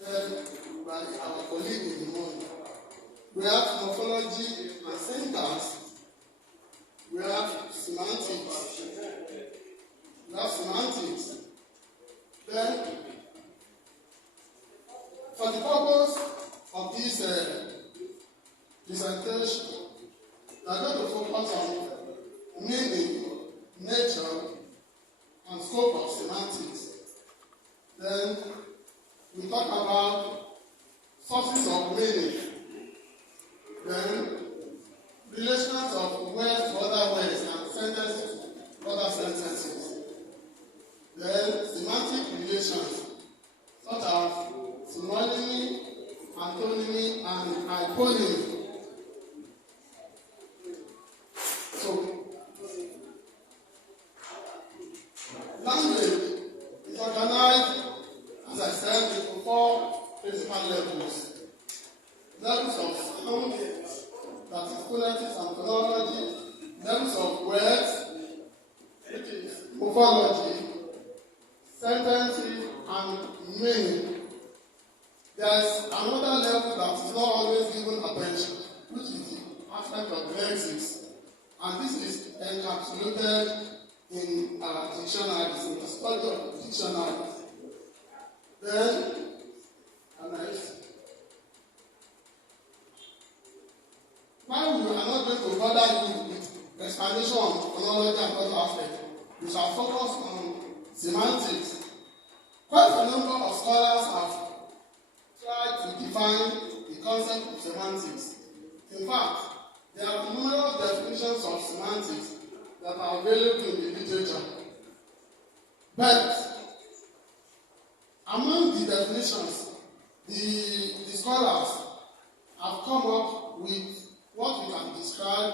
by our colleague in the morning. We have morphology and syntax. We have semantics. Then, for the purpose of this presentation, we are going to focus on meaning, nature, and scope of semantics. Then, we talk about sources of meaning. Then, relations of words to other words and sentences to other sentences. Then, semantic relations, such as synonymy, antonymy, and hyponymy. So, language is organized, as I said, into 4 principal levels. Levels of sound, that is phonetics and phonology. Levels of words, which is morphology, sentences, and meaning. There is another level that is not always given attention, which is the aspect of lexics. And this is encapsulated in our dictionaries, in the study of dictionaries. Then, now we are not going to bother you with explanation of phonology and other aspects. We shall focus on semantics. Quite a number of scholars have tried to define the concept of semantics. In fact, there are numerous definitions of semantics that are available in the literature. But among the definitions, the scholars have come up with what we can describe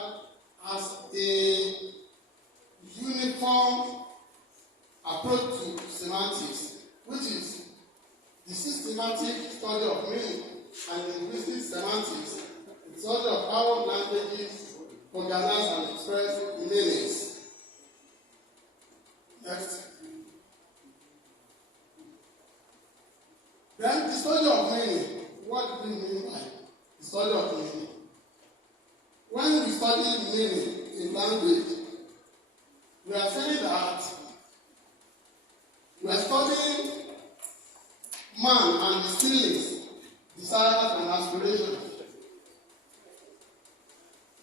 as a uniform approach to semantics, which is the systematic study of meaning and linguistic semantics, the study of how languages organize and express meanings. Next. Then the study of meaning. What do we mean by the study of meaning? When we study meaning in language, we are saying that we are studying man and his feelings, desires, and aspirations.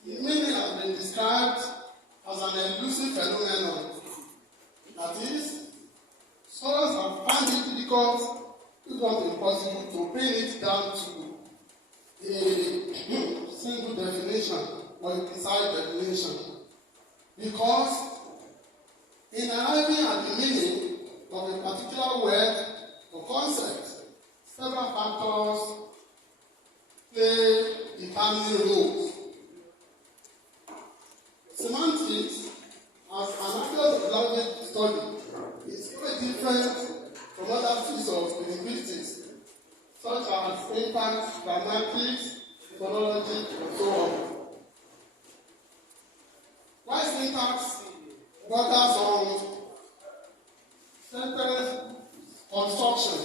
The meaning has been described as an elusive phenomenon. That is, scholars have found it difficult, if not impossible, to pin it down to a single definition or a precise definition. Because in arriving at the meaning of a particular word or concept, several factors play determining roles. Semantics, as an aspect of language study, is very different from other fields of linguistics, such as syntax, grammatics, phonology, and so on. While syntax borders on sentence construction,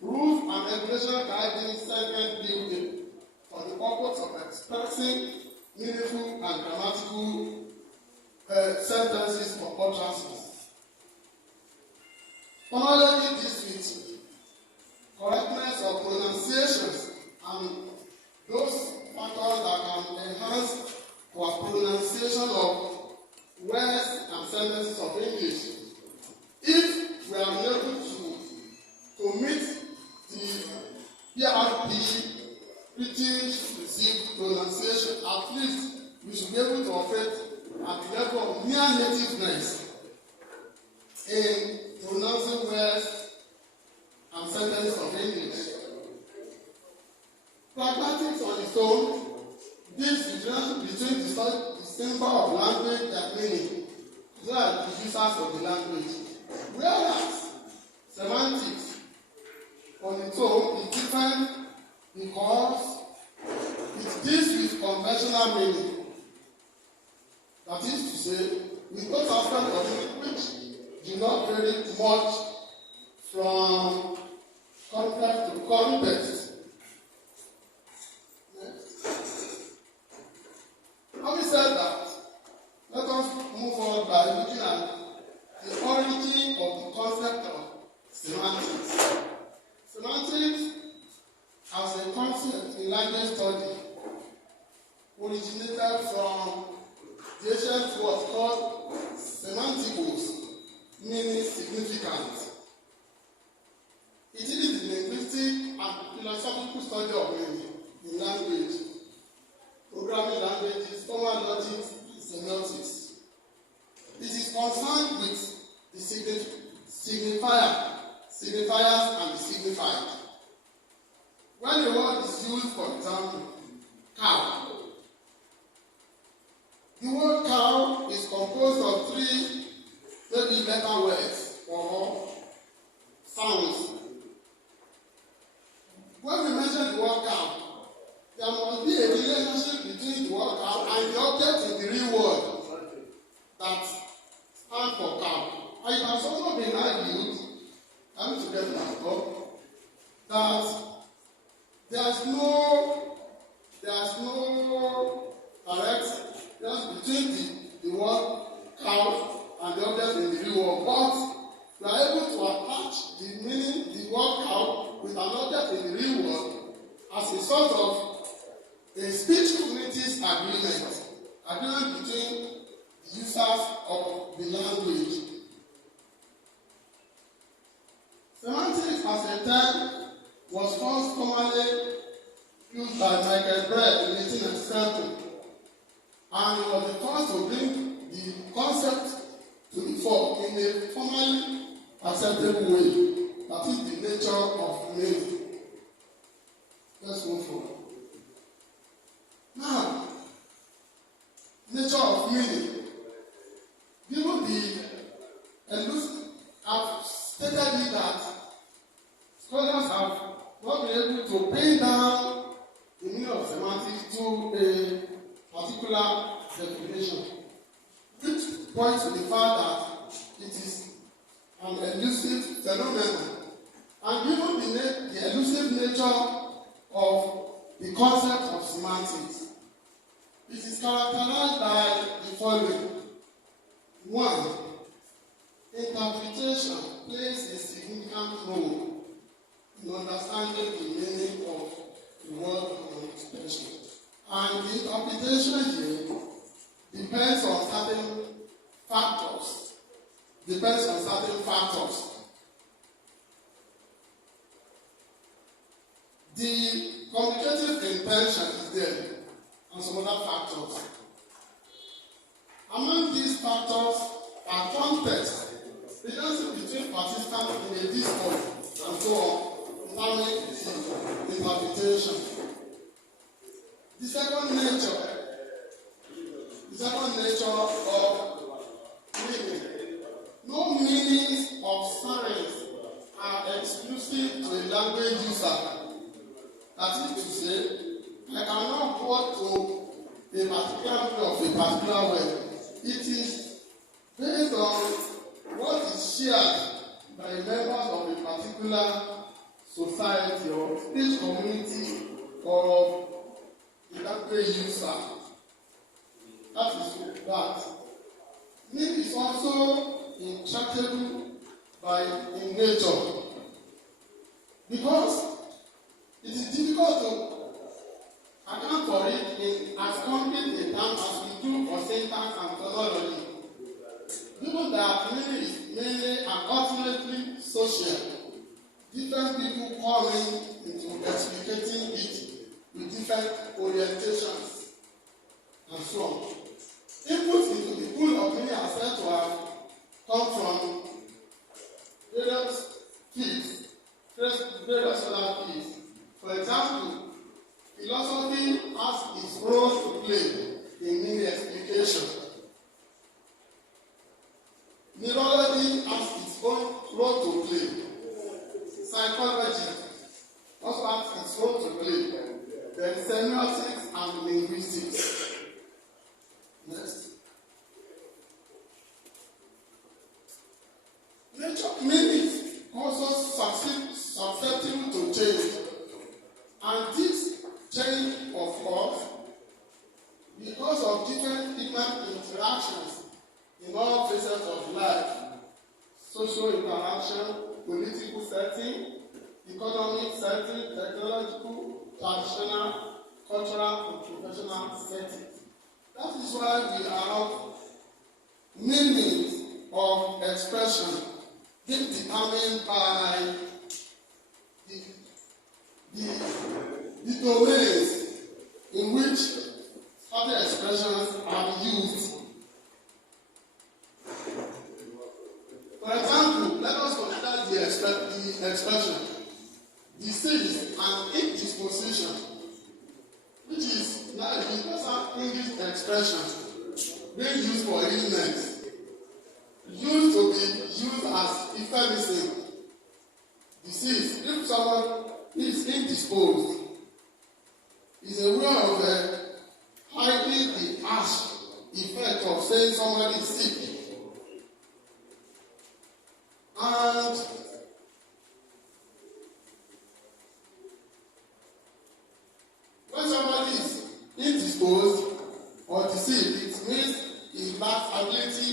rules and regulation guiding sentence building for the purpose of expressing meaningful and grammatical sentences or utterances. Phonology deals with correctness of pronunciations and those factors that can enhance our pronunciation of words and sentences of English. If we are able to meet the PRP, British received pronunciation, at least we should be able to operate at the level of near nativeness in pronouncing words and sentences of English. Pragmatics on its own deals with the relationship between the symbol of language and meaning, as well as the users of the language. Whereas semantics on its own is different because it deals with conventional meaning. That is to say, with those aspects of it which do not vary much from context to context. concerned with the signifiers and the signified. When the word is used, for example, cow, the word cow is composed of three maybe letter words or sounds. When we mention the word cow, there must be a relationship between the word cow and the object in the real world that stands for cow. And it has also been argued, I'm together that there's no direct difference between the word cow and the object in the real world, but we are able to attach the meaning, the word cow, with an object in the real world as a sort of a speech community's agreement between the users of the language. Semantics as a term was first commonly used by Michael Brett in 1897, and he was the first to bring the concept to the fore in a formally acceptable way, that is the nature of meaning. Let's move forward. Now, nature of meaning. Given the I've stated it that scholars have not been able to pin down the meaning of semantics to a particular definition, which points to the fact that it is an elusive phenomenon. And given the elusive nature of the concept of semantics, it is characterized by the following. 1. Interpretation plays a significant role in understanding the meaning of the word or expression. And the interpretation here depends on certain factors. The communicative intention is there, and some other factors. Among these factors are context, relationship between participants in a discourse, and so on, determining the interpretation. The second nature of meaning. No meanings of signs are exclusive to a language user. That is to say, I cannot go to a particular meaning of a particular word. It is based on what is shared by members of a particular society or speech community or a language user. That is that. Meaning is also intractable in nature, because it is difficult to account for it in as concrete a term as we do for syntax and phonology. Given that meaning is mainly and ultimately social, different people come into explicating it with different orientations and so on. Inputs into the pool of meaning are said to have come from various fields, various other fields. For example, philosophy has its role to play in meaning explication. Neurology has its own role to play. Psychology also has its role to play. Then semiotics and linguistics. Next. Nature meanings also susceptible to change. And this change occurs because of different human interactions in all phases of life: social interaction, political setting, economic setting, technological, traditional, cultural, and professional settings. That is why we have meanings of expression being determined by the domains in which certain expressions are used. the expression disease and indisposition, which is now a universal English expression being used for illness, used to be used as euphemism. Disease, if someone is indisposed, is a way of hiding the harsh effect of saying somebody is sick. And when somebody is indisposed or deceived, it means he lacks ability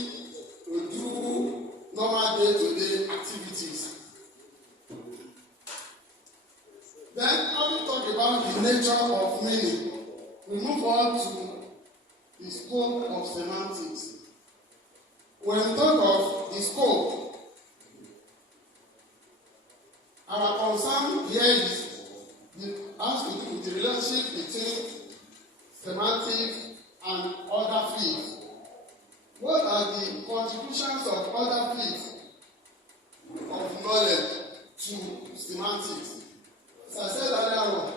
to do normal day-to-day activities. Then, when we talk about the nature of meaning, we move on to the scope of semantics. When we talk of the scope, our concern here has to do with the relationship between semantics and other fields. What are the contributions of other fields of knowledge to semantics? As I said earlier on,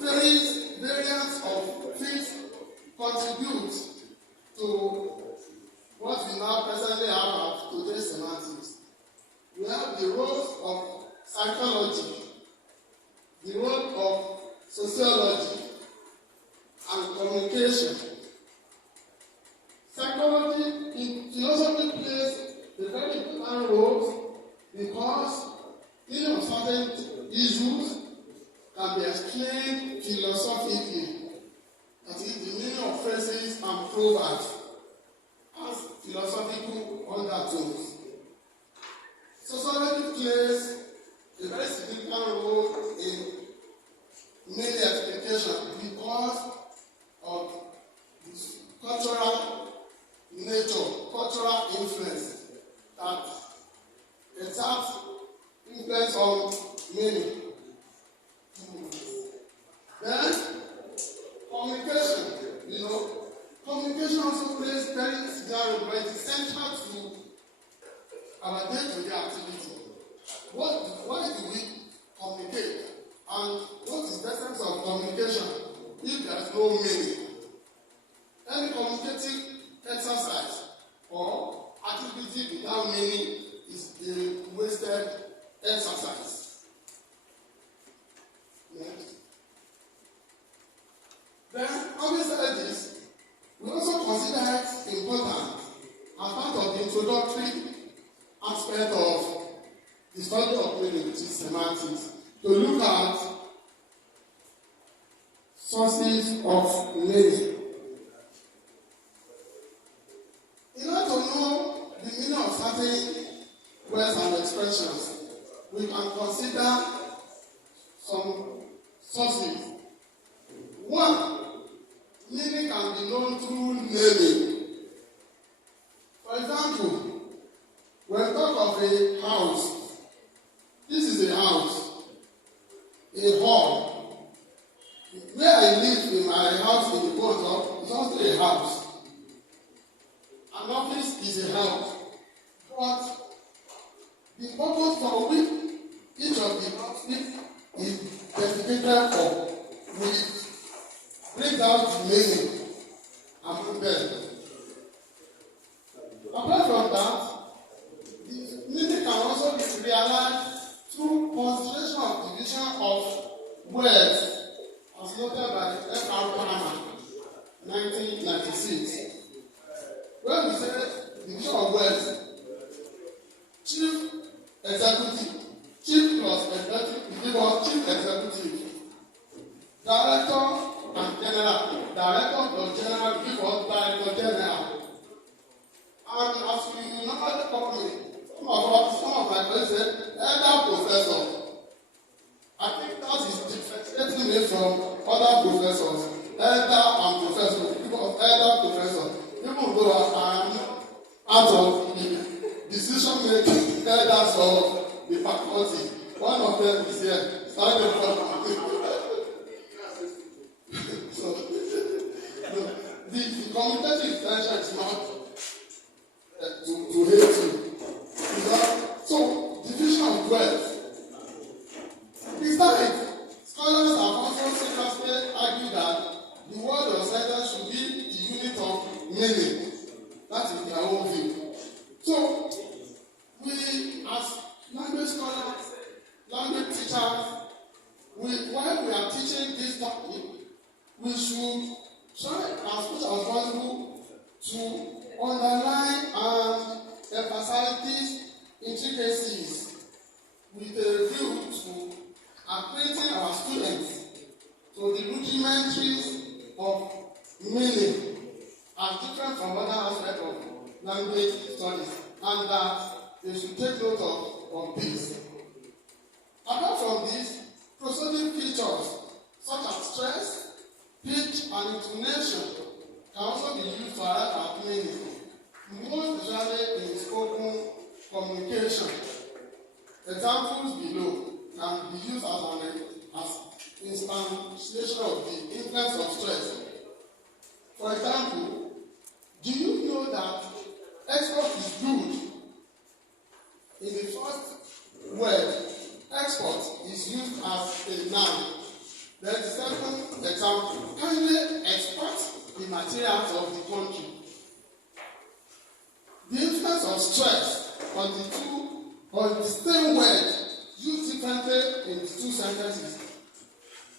variants of fields contribute to what we now presently have at today's semantics. We have the roles of psychology, the role of sociology, and communication. Psychology in philosophy plays a very important role because dealing with certain issues can be explained philosophically. That is, the meaning of phrases and proverbs as philosophical undertones. Sociology plays a very significant role in meaning explication because of this cultural nature, cultural influence that exerts influence on meaning. Then, communication. Communication also plays very significant role, but it's central to our day-to-day activity. Why do we communicate? And what is the essence of communication if there is no meaning? Any communicative exercise or activity without meaning is a wasted exercise. Next. Then, having said this, we also consider it important as part of the introductory aspect of the study of meaning, which is semantics, to look at sources of meaning. In order to know the meaning of certain words and expressions, we can consider some sources. One, meaning can be known through naming. For example, when we talk of a house, this is a house, a hall. Where I live in my house in the bottom is also a house. An office is a house. But the purpose for which each of the houses is designated for will bring out the meaning among them. Apart from that, the meaning can also be realized through consideration of division of words, as noted by F.R. Palmer, 1996. When we say division of words, chief executive, chief plus executive, give us chief executive, director and general, director plus general, give us director general. And as we normally call me, some of my friends say, elder professor. I think that is differentiating me from other professors, elder and professor, because elder professor, even though I am out of the decision-making elders of the faculty, one of them is here, starting from so, the communicative intention is not to hate you. So, language studies, and that they should take note of this. Apart from this, prosodic features such as stress, pitch, and intonation can also be used to arrive at meaning, most especially in spoken communication. Examples below can be used as instantiation of the influence of stress. For example, do you know that export is good? In the first word, export is used as a noun. There is a second example. Kindly export the materials of the country. The influence of stress on the same word used differently in the two sentences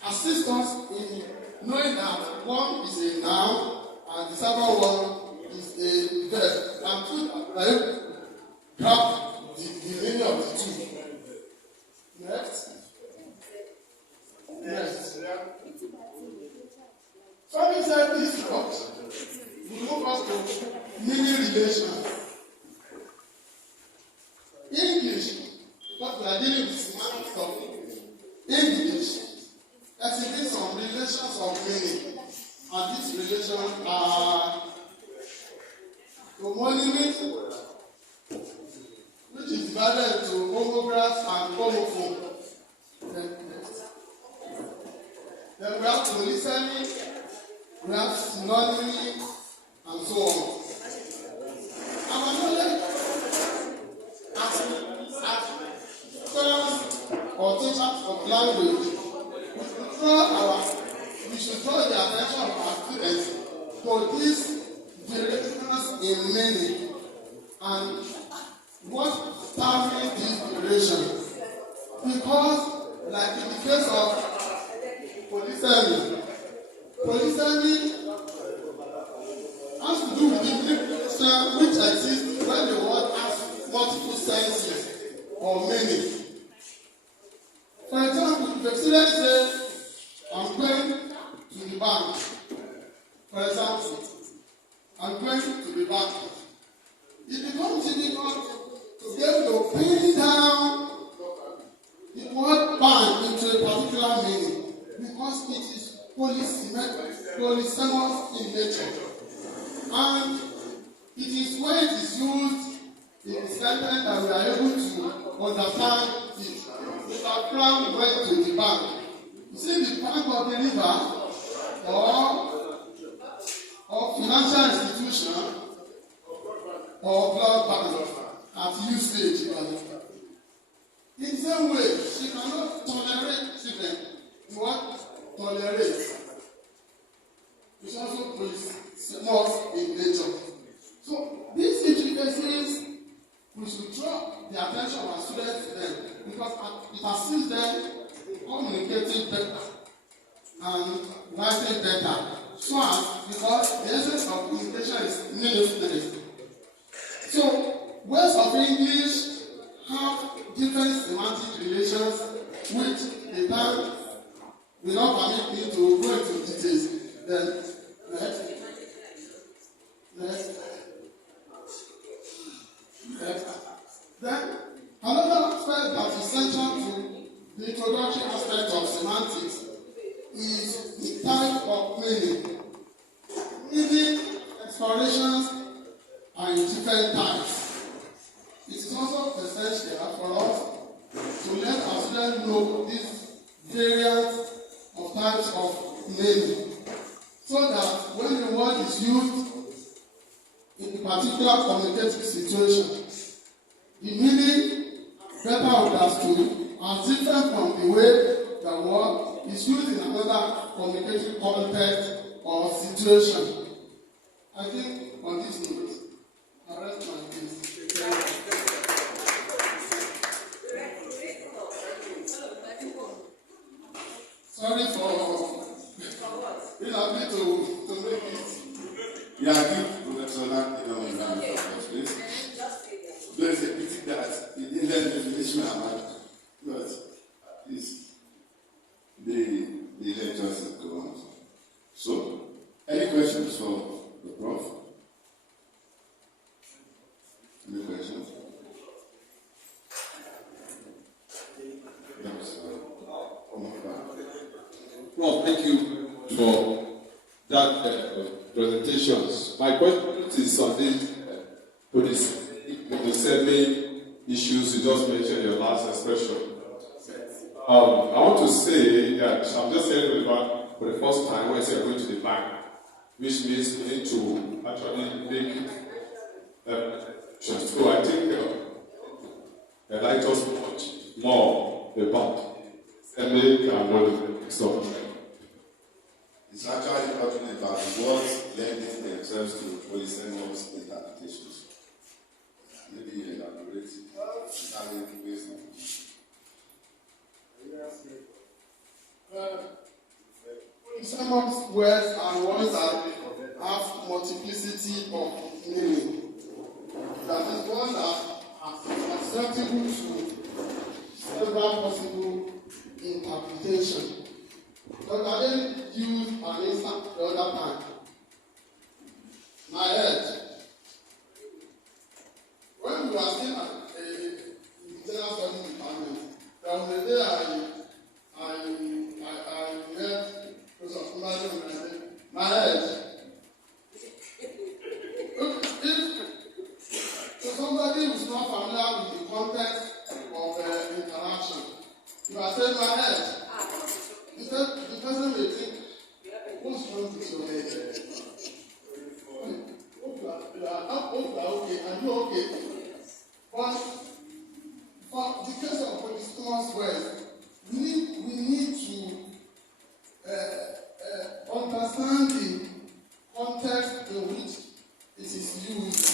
assist us in knowing that one is a noun and the second one is a verb. And put grab the meaning of the two. Next. Yes. So we said this box. We move on to meaning relation. English, because we are dealing with semantics of English, exhibits some relations of meaning, and these relations are homonymy, which is divided into homographs and homophone. Then we have polysemy, we have synonymy, and so on. Our knowledge as scholars or teachers of language, we should draw the attention of our students to these variations in meaning and what determines these variations. Because, like in the case of polysemy has to do with the relation which exists when the word has multiple senses or meaning. For example, if a student says, I'm going to the bank. For example, I'm going to the bank. It becomes difficult to be able to pin down the word bank into a particular meaning because it is polysemous in nature. And it is when it is used in the sentence that we are able to understand it. Mr. Crown went to the bank. You see the bank of the river or financial institution or blood bank at usage. In the same way, she cannot tolerate children. What tolerate? It's also polysemous in nature. So these intricacies, we should draw the attention of our students to them because it assists them communicating better and writing better. So as because the essence of communication is meaningfulness. So words of English have different semantic relations which the time will not permit me to go into details. Then next. Then another aspect that is central to the introductory aspect of semantics is the type of meaning. Meaning explorations are in different types. It is also essential for us to let our students know these various of types of meaning, so that when the word is used in a particular communicative situation, the meaning better understood and different from the way the word is used in another communicative context or situation. I think on this note, I rest my case. Sorry for inability to make it. Yeah, I think Professor Lang, in the first place. There is a pity that he didn't let the definition about it. But at least the lectures go on. So, any questions for the Prof? Any questions? Yes, Well, thank you for that presentation. My question is on this semi issues you just mentioned in your last expression. I want to say that I'm just hearing about for the first time when I say I'm going to the bank, which means we need to actually make so I think I'd like us to watch more about semi and what stuff. it's actually talking about what lending themselves to polysemous interpretations. Maybe you elaborate it. Polysemous words are words that have multiplicity of meaning. That is one that are susceptible to several possible interpretations. But I didn't use an instant the other time. My head. When we were still at the general studies department, there was a day I heard somebody when I said, my head. So somebody who's not familiar with the context of interaction, if I say my head, the person may think, what's wrong with your head? Hope you are okay, and you're okay. But for the case of polysemous words, we need to understand the context in which it is used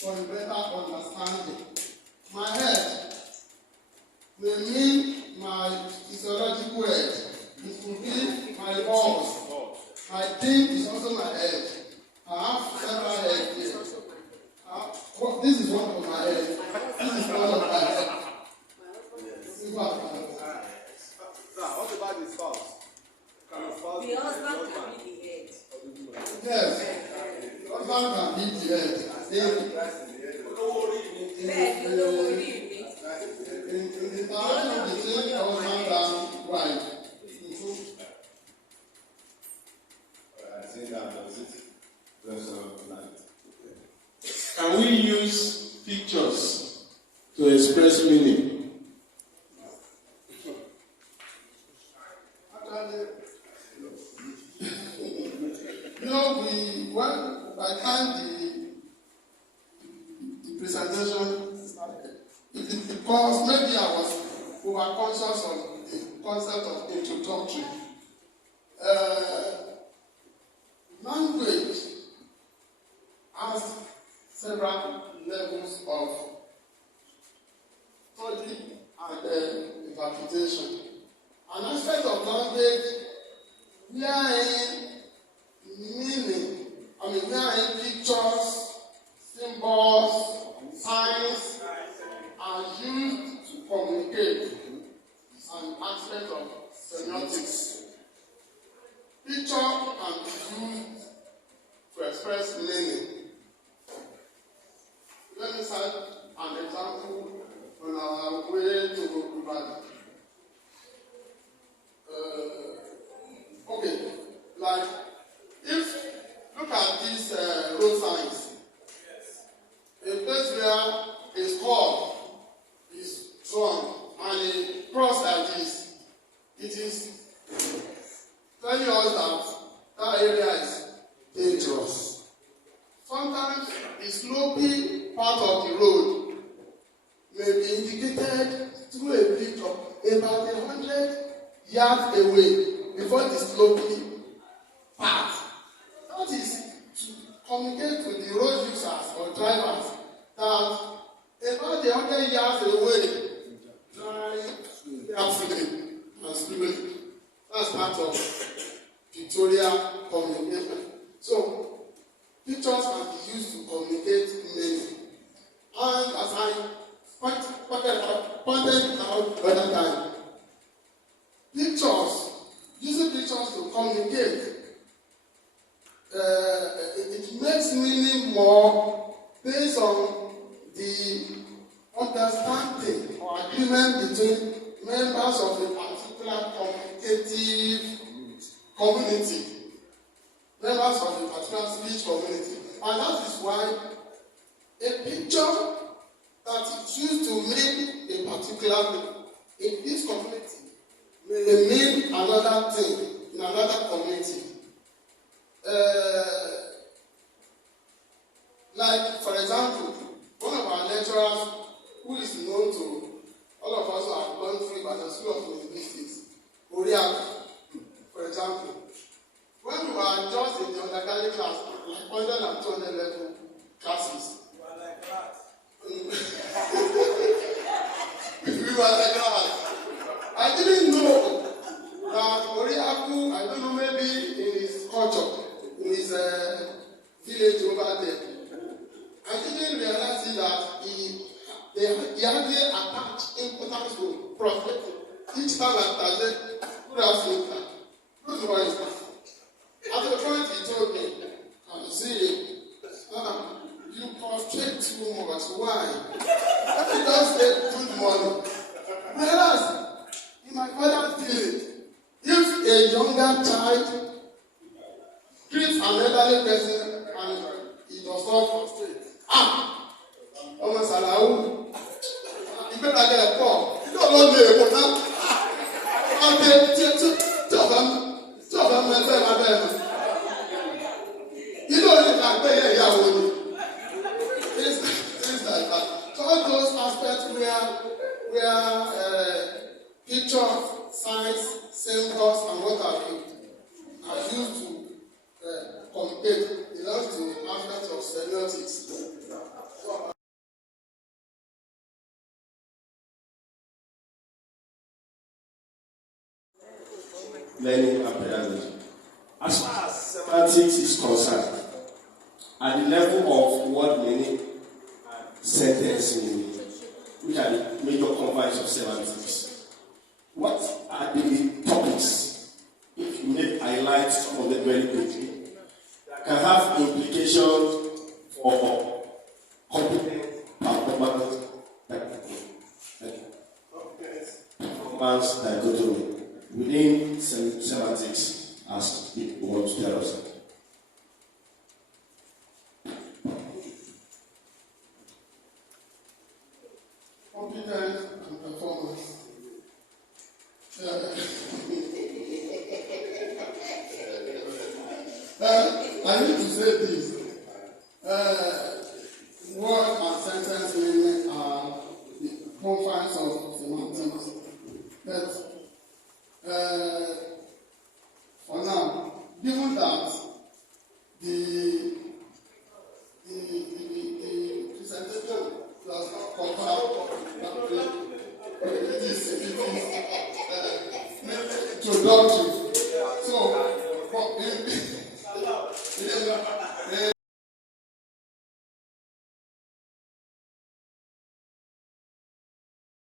for a better understanding. My head may mean my physiological head. It will be my balls. My thing is also my head. I have several heads here. This is one of my heads. This is one of my heads. What about the spouse? The husband can be the head. Yes. The husband can be the head. In the interaction between husband and wife. I think that does it. Can we use pictures to express meaning? Actually, by the time the presentation started, because maybe I was overconscious of the concept of introductory. Language has several levels of study and interpretation. An aspect of language wherein wherein pictures, symbols, signs are used to communicate is an aspect of semiotics. Picture can be used to express meaning. Let me cite an example on our way to Ibadan. Okay, like if look at these road signs. A place where a skull is drawn and a cross like this, it is telling us that area is dangerous. Sometimes the slopy part of the road may be indicated through a picture about 100 yards away before the slopy part. That is to communicate to the road users or drivers that about 100 yards away, drive carefully and slowly. That's part of pictorial communication. So, pictures can be used to communicate meaning. And as I pointed out the other time, using pictures to communicate, it makes meaning more based on the understanding or agreement between members of a particular communicative community, members of a particular speech community. And that is why a picture that is used to mean a particular thing in this community may mean another thing in another community. Like, for example, one of our lecturers who is known to all of us who have gone through by the School of Linguistics, Oriaku, for example, when we were just in the undergraduate class, like 100 and 200 level classes, we were like that. I didn't know that Oriaku, I don't know, maybe in his culture, in his village over there, I didn't realize that he hardly attached importance to prophetic. Each time I said, good afternoon, good morning. At the point he told me, I see, you prostrate too much. Why? He just said good morning. Whereas, in my father's village, if a younger child greets an elderly person and he does not prostrate, ọmọ sàlàwù ìgbéraga ẹ̀kọ́ ìdọ́lọ́ lè èkó náà ọdẹ tí ọba mẹfẹ́ máa bẹ́ẹ̀ mọ́ ìdó lè ká gbé yẹ ìyàwó ni things like that. So all those aspects where pictures, signs, symbols and what have you are used to communicate belongs to aspects of semiotics. Learning and pedagogy. As far as semantics is concerned, at the level of word meaning and sentence meaning, which are the major components of semantics, what are the topics, if you make highlights of them very quickly, that can have implications for competent performance dichotomy within semantics as people want to tell us. Competence and performance. I need to say this. Word and sentence meaning are the confines of semantics. But for now, given that the presentation does not cover it is introductory.